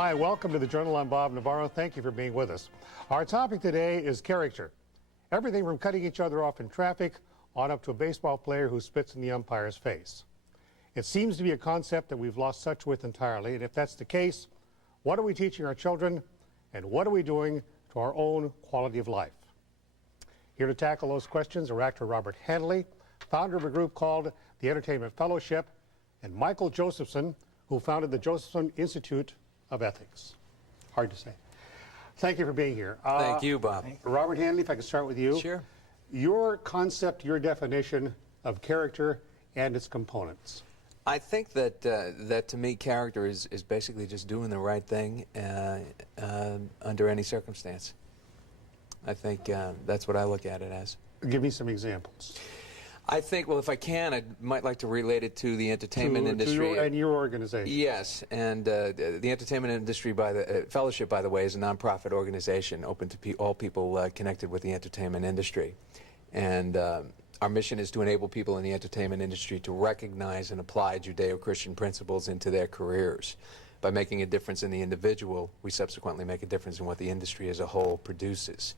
Hi, welcome to the Journal. I'm Bob Navarro. Thank you for being with us. Our topic today is character. Everything from cutting each other off in traffic on up to a baseball player who spits in the umpire's face. It seems to be a concept that we've lost touch with entirely, and if that's the case, what are we teaching our children, and what are we doing to our own quality of life? Here to tackle those questions are actor Robert Hanley, founder of a group called the Entertainment Fellowship, and Michael Josephson, who founded the Josephson Institute of Ethics. Hard to say. Thank you for being here. Thank you, Bob. Robert Hanley, if I could start with you. Sure. Your concept, your definition of character and its components. I think that that to me, character is basically just doing the right thing under any circumstance. I think that's what I look at it as. Give me some examples. I think, well, if I can, I might like to relate it to the entertainment industry. And your organization. Yes, and the Entertainment Industry by the Fellowship, by the way, is a nonprofit organization open to all people connected with the entertainment industry. And our mission is to enable people in the entertainment industry to recognize and apply Judeo-Christian principles into their careers. By making a difference in the individual, we subsequently make a difference in what the industry as a whole produces.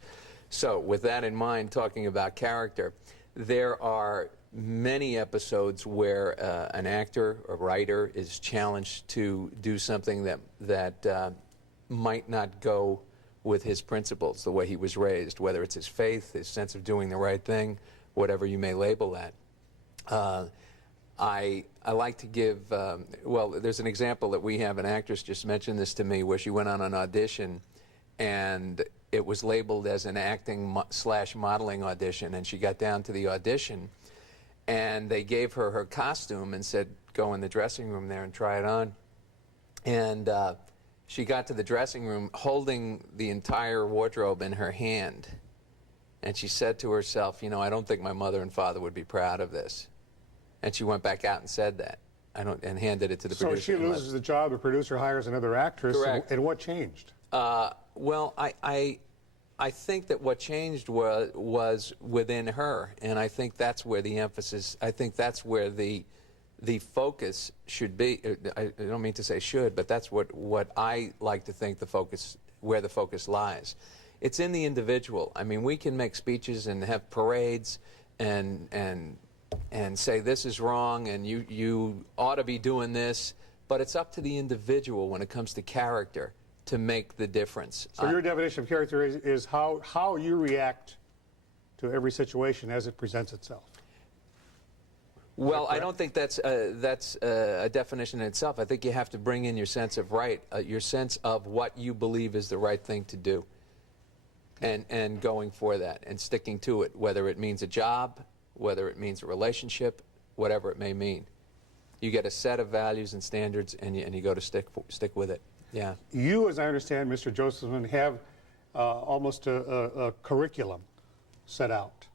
So, with that in mind, talking about character, there are many episodes where an actor or writer is challenged to do something that might not go with his principles, the way he was raised, whether it's his faith, his sense of doing the right thing, whatever you may label that. I like to give, well, there's an example that we have, an actress just mentioned this to me, where she went on an audition and it was labeled as an acting / modeling audition, and she got down to the audition and they gave her her costume and said, go in the dressing room there and try it on. And she got to the dressing room holding the entire wardrobe in her hand, and she said to herself, you know, I don't think my mother and father would be proud of this. And she went back out and said that, and handed it to the producer. So she loses the job, the producer hires another actress. Correct. And what changed? Well, I think that what changed was within her, and I think that's where the emphasis, I think that's where the focus should be. I don't mean to say should, but that's what I like to think where the focus lies. It's in the individual. I mean, we can make speeches and have parades and say this is wrong and you ought to be doing this, but it's up to the individual when it comes to character to make the difference. So your definition of character is how you react to every situation as it presents itself. Well, I don't think that's a definition in itself. I think you have to bring in your sense of right, your sense of what you believe is the right thing to do, and going for that and sticking to it, whether it means a job, whether it means a relationship, whatever it may mean. You get a set of values and standards, and you go to stick with it. Yeah. You, as I understand, Mr. Josephson, have almost a curriculum set out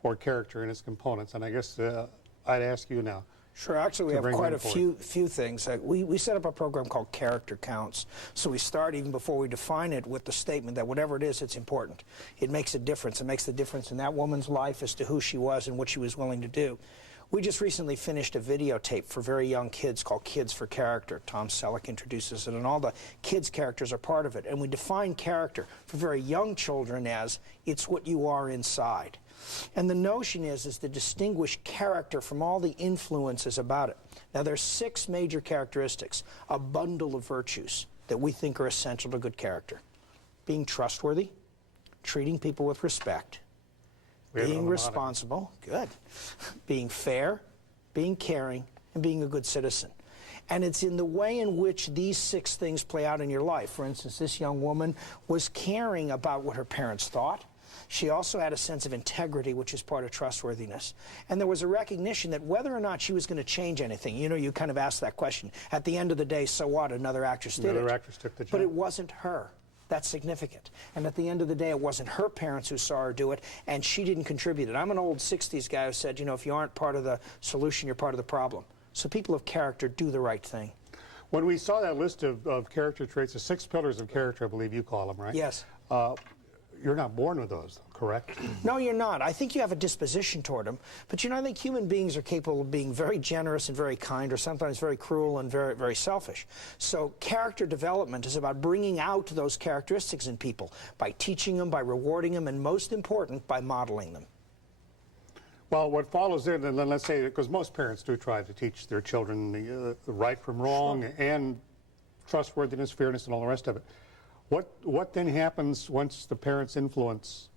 for character and its components, and I guess I'd ask you now. Sure. Actually, we have quite a few things. We set up a program called Character Counts. So we start, even before we define it, with the statement that whatever it is, it's important. It makes a difference. It makes the difference in that woman's life as to who she was and what she was willing to do. We just recently finished a videotape for very young kids called Kids for Character. Tom Selleck introduces it, and all the kids' characters are part of it. And we define character for very young children as it's what you are inside. And the notion is to distinguish character from all the influences about it. Now, there's 6 major characteristics, a bundle of virtues that we think are essential to good character. Being trustworthy, treating people with respect, being responsible, good, being fair, being caring, and being a good citizen. And it's in the way in which these 6 things play out in your life. For instance, this young woman was caring about what her parents thought. She also had a sense of integrity, which is part of trustworthiness. And there was a recognition that whether or not she was going to change anything, you know, you kind of asked that question. At the end of the day, so what? Another actress did it. Another actress took the job. But it wasn't her. That's significant. And at the end of the day, it wasn't her parents who saw her do it, and she didn't contribute it. I'm an old 60s guy who said, you know, if you aren't part of the solution, you're part of the problem. So people of character do the right thing. When we saw that list of character traits, the 6 pillars of character, I believe you call them, right? Yes. you're not born with those, correct? No, you're not. I think you have a disposition toward them. But, you know, I think human beings are capable of being very generous and very kind, or sometimes very cruel and very, very selfish. So character development is about bringing out those characteristics in people by teaching them, by rewarding them, and most important, by modeling them. Well, what follows there, then let's say, because most parents do try to teach their children the right from wrong, sure, and trustworthiness, fairness, and all the rest of it. What then happens once the parents' influence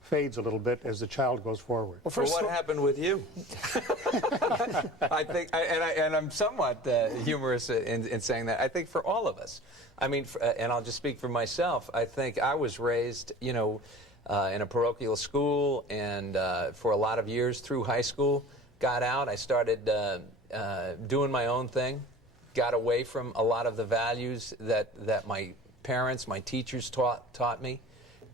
fades a little bit as the child goes forward? Well, what happened with you? I think, and I'm somewhat humorous in saying that. I think for all of us, I mean, and I'll just speak for myself. I think I was raised, you know, in a parochial school, and for a lot of years through high school, got out. I started doing my own thing, got away from a lot of the values that my parents, my teachers taught me,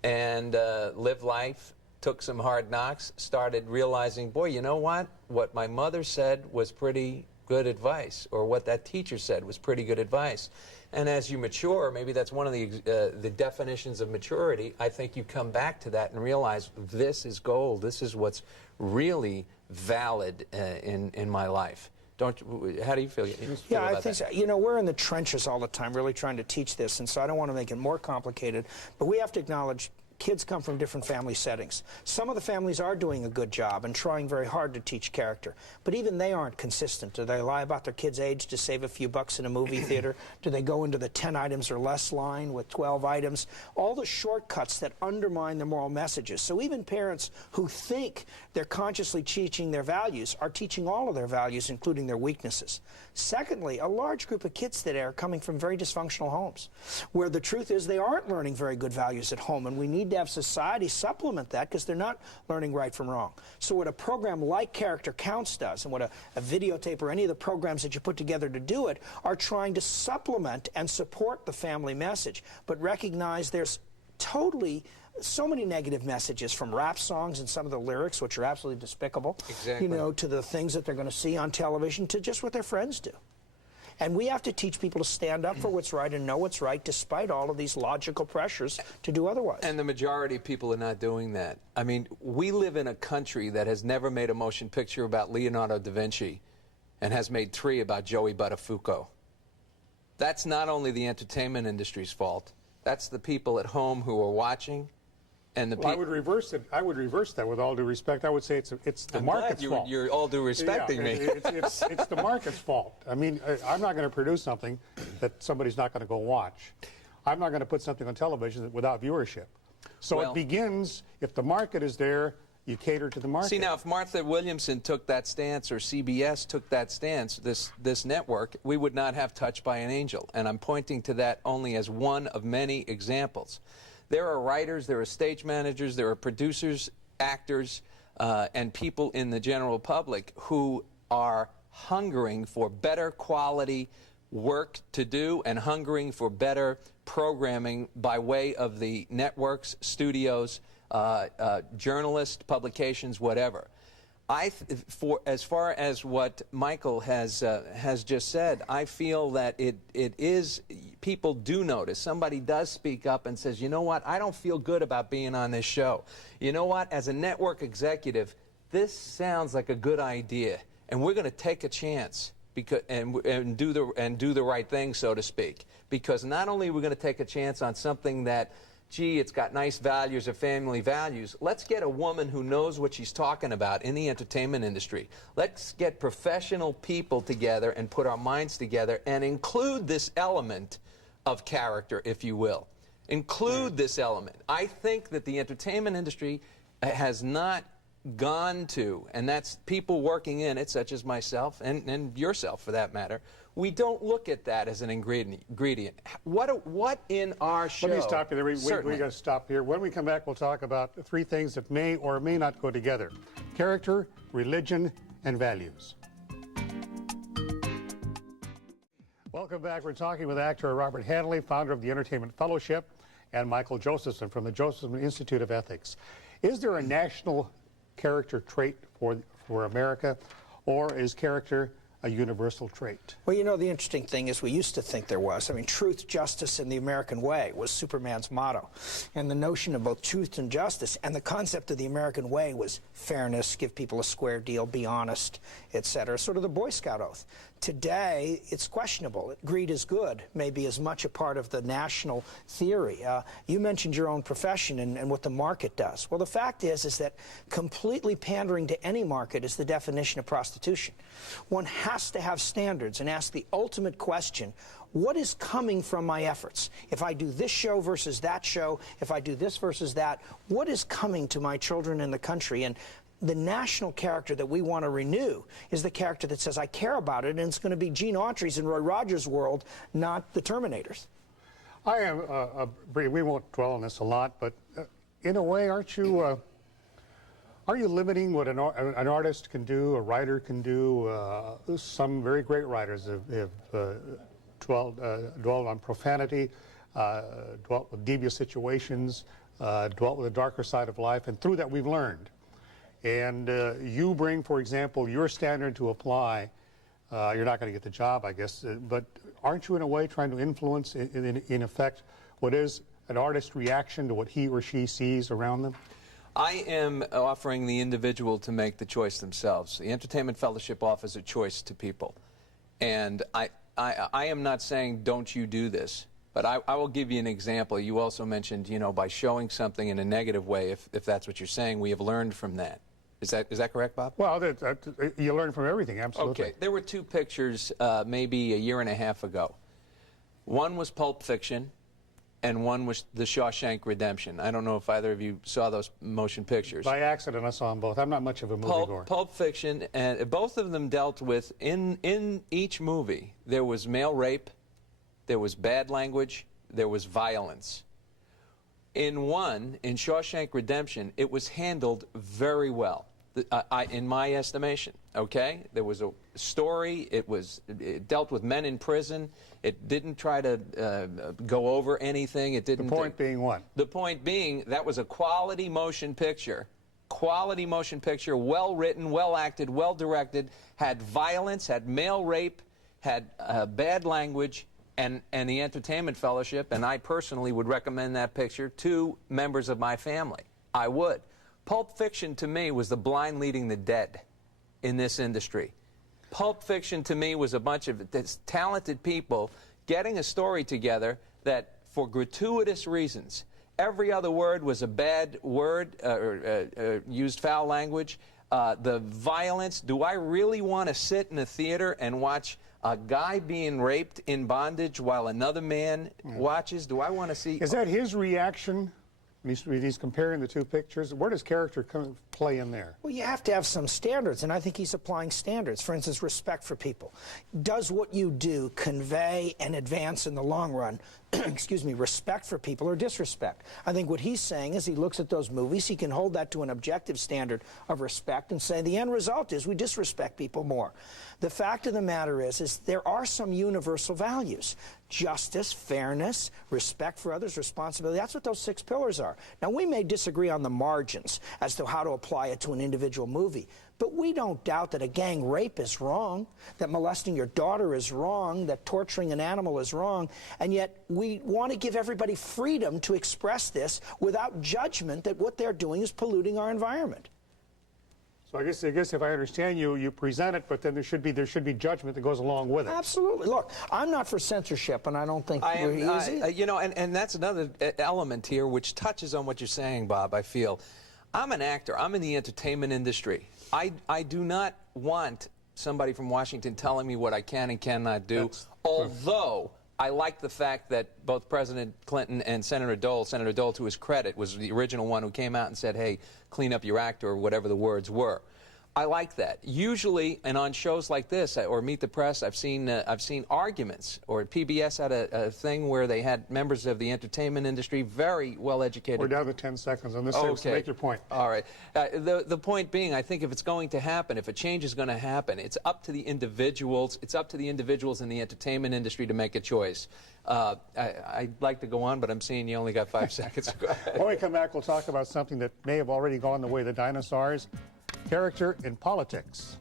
and lived life, took some hard knocks, started realizing, boy, you know what my mother said was pretty good advice, or what that teacher said was pretty good advice. And as you mature, maybe that's one of the definitions of maturity, I think you come back to that and realize this is gold, this is what's really valid in my life. How do you feel? Yeah, I think so. You know, we're in the trenches all the time really trying to teach this, and so I don't want to make it more complicated, but we have to acknowledge kids come from different family settings. Some of the families are doing a good job and trying very hard to teach character, but even they aren't consistent. Do they lie about their kid's age to save a few bucks in a movie theater? Do they go into the 10 items or less line with 12 items? All the shortcuts that undermine the moral messages. So even parents who think they're consciously teaching their values are teaching all of their values, including their weaknesses. Secondly, a large group of kids today are coming from very dysfunctional homes, where the truth is they aren't learning very good values at home, and we need to have society supplement that because they're not learning right from wrong. So what a program like Character Counts does, and what a videotape or any of the programs that you put together to do it, are trying to supplement and support the family message, but recognize there's totally so many negative messages, from rap songs and some of the lyrics, which are absolutely despicable, exactly, you know, to the things that they're going to see on television, to just what their friends do. And we have to teach people to stand up for what's right and know what's right, despite all of these logical pressures to do otherwise. And the majority of people are not doing that. I mean, we live in a country that has never made a motion picture about Leonardo da Vinci and has made 3 about Joey Buttafuoco. That's not only the entertainment industry's fault. That's the people at home who are watching. And the I would reverse it. I would reverse that with all due respect. I would say it's the market's fault. You're all due respecting me. It's the market's fault. I mean, I'm not going to produce something that somebody's not going to go watch. I'm not going to put something on television without viewership. So it begins, if the market is there, you cater to the market. See, now, if Martha Williamson took that stance, or CBS took that stance, this network, we would not have Touched by an Angel. And I'm pointing to that only as one of many examples. There are writers, there are stage managers, there are producers, actors, and people in the general public who are hungering for better quality work to do and hungering for better programming by way of the networks, studios, journalists, publications, whatever. As far as what Michael has just said, I feel that it is, people do notice. Somebody does speak up and says, you know what, I don't feel good about being on this show. You know what, as a network executive, this sounds like a good idea, and we're going to take a chance because and do the right thing, so to speak. Because not only are we going to take a chance on something that, gee, it's got nice values or family values. Let's get a woman who knows what she's talking about in the entertainment industry. Let's get professional people together and put our minds together and include this element of character, if you will. Include this element. I think that the entertainment industry has not gone to, and that's people working in it, such as myself and yourself for that matter, we don't look at that as an ingredient. What in our show? Let me stop you there. We got to stop here. When we come back, we'll talk about 3 things that may or may not go together: character, religion, and values. Welcome back. We're talking with actor Robert Hanley, founder of the Entertainment Fellowship, and Michael Josephson from the Josephson Institute of Ethics. Is there a national character trait for America, or is character a universal trait? Well, you know, the interesting thing is we used to think there was. I mean, truth, justice, and the American way was Superman's motto. And the notion of both truth and justice and the concept of the American way was fairness, give people a square deal, be honest, etc. Sort of the Boy Scout oath. Today, it's questionable. Greed is good, maybe as much a part of the national theory. You mentioned your own profession and what the market does. Well, the fact is that completely pandering to any market is the definition of prostitution. One has to have standards and ask the ultimate question, what is coming from my efforts? If I do this show versus that show, if I do this versus that, what is coming to my children in the country? And the national character that we want to renew is the character that says, I care about it, and it's going to be Gene Autry's and Roy Rogers' world, not the Terminators. I am, we won't dwell on this a lot, but in a way, aren't you limiting what an artist can do, a writer can do? Some very great writers have dwelled on profanity, dwelt with devious situations, dwelt with the darker side of life, and through that we've learned. And you bring, for example, your standard to apply. You're not going to get the job, I guess, but aren't you in a way trying to influence, in effect, what is an artist's reaction to what he or she sees around them? I am offering the individual to make the choice themselves. The Entertainment Fellowship offers a choice to people. And I am not saying, don't you do this. But I will give you an example. You also mentioned, you know, by showing something in a negative way, if that's what you're saying, we have learned from that. Is that correct, Bob? Well, you learn from everything, absolutely. Okay. There were two pictures maybe a year and a half ago. One was Pulp Fiction, and one was The Shawshank Redemption. I don't know if either of you saw those motion pictures. By accident, I saw them both. I'm not much of a moviegoer. Pulp Fiction, and both of them dealt with, in each movie, there was male rape, there was bad language, there was violence. In one, in Shawshank Redemption, it was handled very well, in my estimation, okay? There was a story, it dealt with men in prison, it didn't try to go over anything, it didn't... The point being what? The point being, that was a quality motion picture, well written, well acted, well directed, had violence, had male rape, had bad language, and the Entertainment Fellowship, and I personally would recommend that picture to members of my family. I would. Pulp Fiction, to me, was the blind leading the dead in this industry. Pulp Fiction, to me, was a bunch of talented people getting a story together that, for gratuitous reasons, every other word was a bad word, used foul language. The violence, do I really want to sit in a theater and watch a guy being raped in bondage while another man watches? Do I want to see... Is that his reaction when he's comparing the two pictures? Where does character play in there? Well, you have to have some standards, and I think he's applying standards. For instance, respect for people. Does what you do convey and advance in the long run, excuse me, respect for people or disrespect? I think what he's saying is he looks at those movies, he can hold that to an objective standard of respect and say the end result is we disrespect people more. The fact of the matter is there are some universal values. Justice, fairness, respect for others, responsibility. That's what those 6 pillars are. Now, we may disagree on the margins as to how to apply it to an individual movie, but we don't doubt that a gang rape is wrong, that molesting your daughter is wrong, that torturing an animal is wrong, and yet we want to give everybody freedom to express this without judgment that what they're doing is polluting our environment. So I guess if I understand you, you present it, but then there should be judgment that goes along with it. Absolutely. Look, I'm not for censorship, and I don't think we're easy. You know, and that's another element here which touches on what you're saying, Bob, I feel. I'm an actor. I'm in the entertainment industry. I do not want somebody from Washington telling me what I can and cannot do, although I like the fact that both President Clinton and Senator Dole, to his credit, was the original one who came out and said, hey, clean up your act, or whatever the words were. I like that. Usually, and on shows like this, or Meet the Press, I've seen arguments, or PBS had a thing where they had members of the entertainment industry, very well educated. We're down to 10 seconds on this, so make your point. All right. The point being, I think if it's going to happen, if a change is going to happen, it's up to the individuals. It's up to the individuals in the entertainment industry to make a choice. I'd like to go on, but I'm seeing you only got 5 seconds. Go ahead. When we come back, we'll talk about something that may have already gone the way of the dinosaurs. Character in politics.